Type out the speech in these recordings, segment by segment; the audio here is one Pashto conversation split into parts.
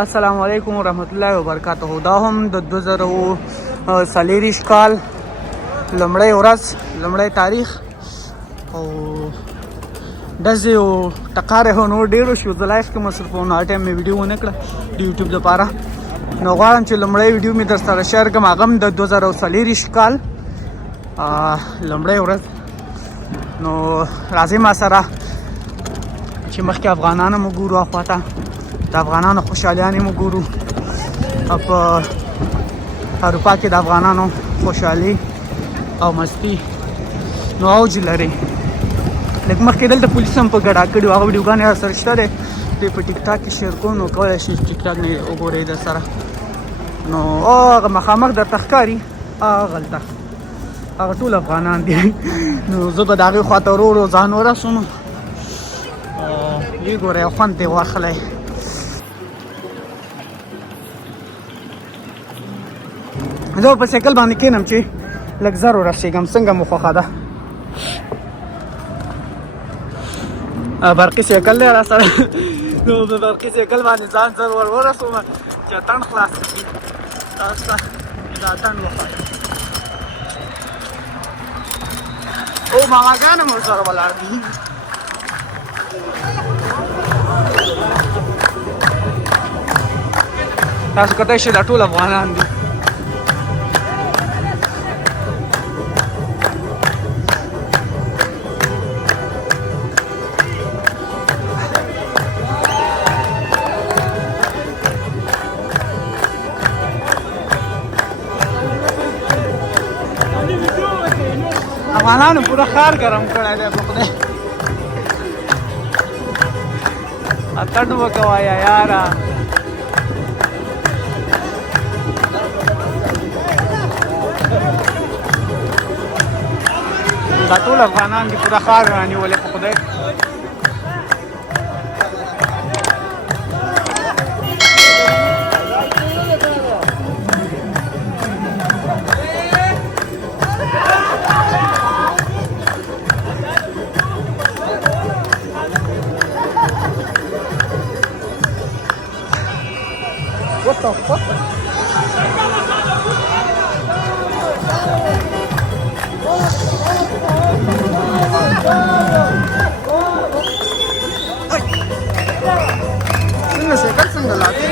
السلام علیکم ورحمت الله وبرکاته. دا هم د 2024 کال لمړی ورځ لمړی تاریخ او داسې یو ټکاری هو نور ډېرو شو. زه لایف کې مصرف وم، هغه ټایم مې ویډیو ونه کړه د یوټیوب دپاره، نو غواړم چې لمړی ویډیو مې در سره شیر کړم. هغه هم د 2024 کال لمړی ورځ. نو راځئ ما سره چې مخکې افغانان هم وګورو، اخواته د افغانانو خوشحالیانې مو ګورو. په اروپا کې د افغانانو خوشحالي او مستی نو اوج لري. لږ مخکې دلته پولیس هم په ګډا کړي وو، هغه ویډیوګانې را سره شته دی، دوی په ټیک ټاک کې شیر کوم، نو کولی شئ ټیک ټاک نه وګورئ در سره. نو هغه مخامخ درته ښکاري هغلته هغه ټول افغانان دي. نو زه به د هغې خواته ورو ورو ځان ورسوم، ویې ګورئ او خوند ترې واخلئ. زه په سایکل باندې کښېنم چې لږ زر ورسېږم. څنګه مو خوښه ده؟ برقي سایکل دی را سره، نو په برقي سایکل باندې ځان زر ور ورسوم چې اتڼ خلاص کړي. تاسو ته دا اتڼ وښایم. او ماماګان هم ورسره ولاړ دي. تاسو کتای شئ دا ټول افغانان دي. افغانانو پوره ښار ګرم کړی دی په خدای. اتڼ وکوایه یاره. دا ټول افغانان دي پوره ښار رانیولی په خدای. What the fuck? څنګه سایکل څنګه لاته؟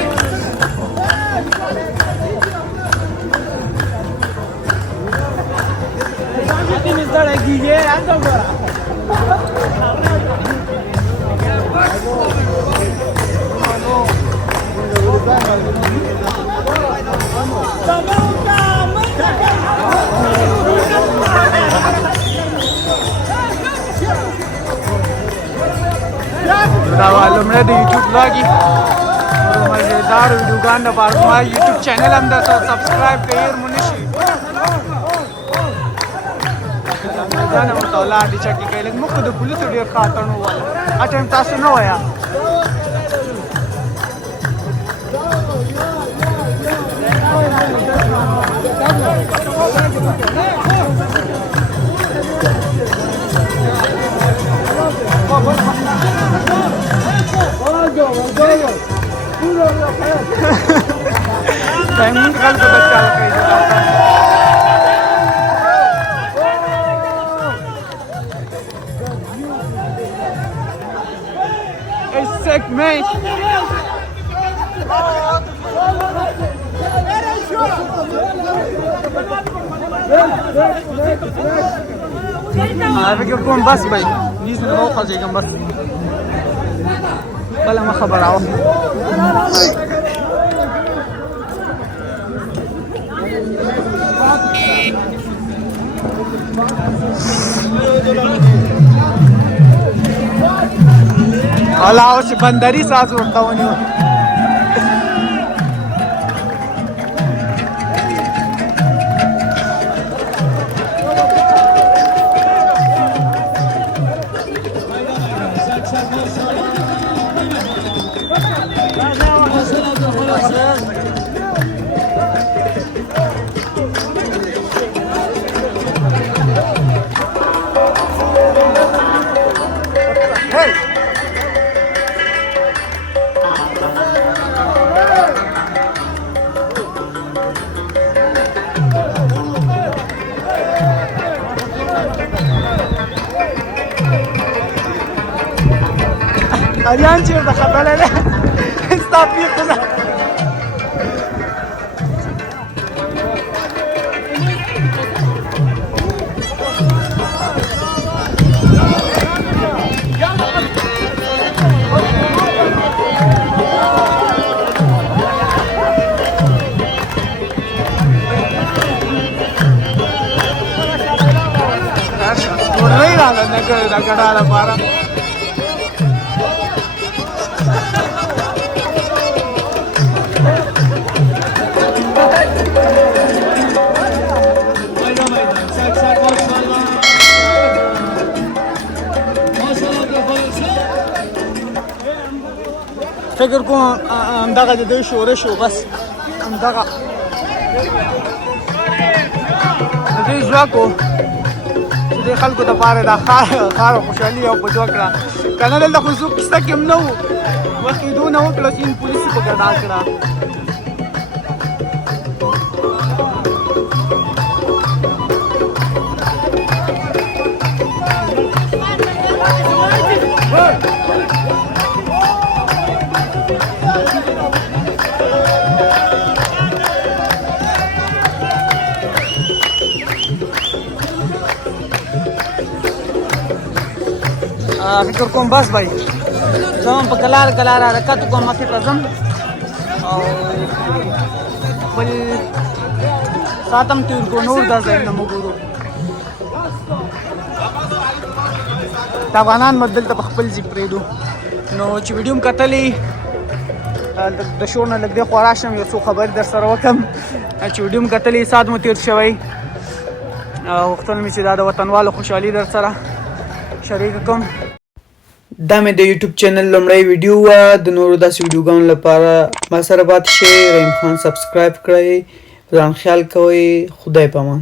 دا لومړی د یوټیوب لاګي مزېدار ویډیوګان لپاره زما یوټیوب چینل هم درته سبسکرایب کړئ، هېر مو نه شي. ځان هم ورته ولاړ دي چکې کوي. لږ مخکې د پولیسو ډېر ښه اتڼ وواله، هغه ټایم تاسو نه وایه. ټایمینګ خلکو ته ښکاره کوي. It's sick, mate. فکر کوم بس بھائی نیز مې راوخځېږم بس بله مه خبروه. والا اوس بندري ساز ورته ونیو. اریان چیرته ختلی دی ستا پیښونه ډوډۍ راله نه کړې د ګډا لپاره فکر کوم همدغه د دوی شورش و بس همدغه د دوی ځواک و چې د خلکو دپاره دا ښار خوشحالي او په وکړه که نه دلته خو څوک کیسه کې هم نه وو مخکې دونه وکړه چې پولیس یې په ګډا کړه فکر کوم بس بھائی زه هم په کلار کلار حرکت کوم مخې ته ځم او خپل ساعت هم تېر کړو نور دا ځایونه مو ګورو د افغانان مو دلته په خپل ځای پرېږدو نو چې ویډیو م کتلې د شور نه لږ دی خوا راشم یو څو خبرې در سره وکړم چې ویډیو م کتلې ساعت مو تېر شوی غوښتل مې چې دا د وطنوالو خوشحالي در سره شریک کړم دا مې د یوټیوب چینل لومړی ویډیو وه د نورو داسې ویډیوګانو لپاره ما سره پاتې شئ رحیم خان سبسکرایب کړئ ځان خیال کوئ خدای پامان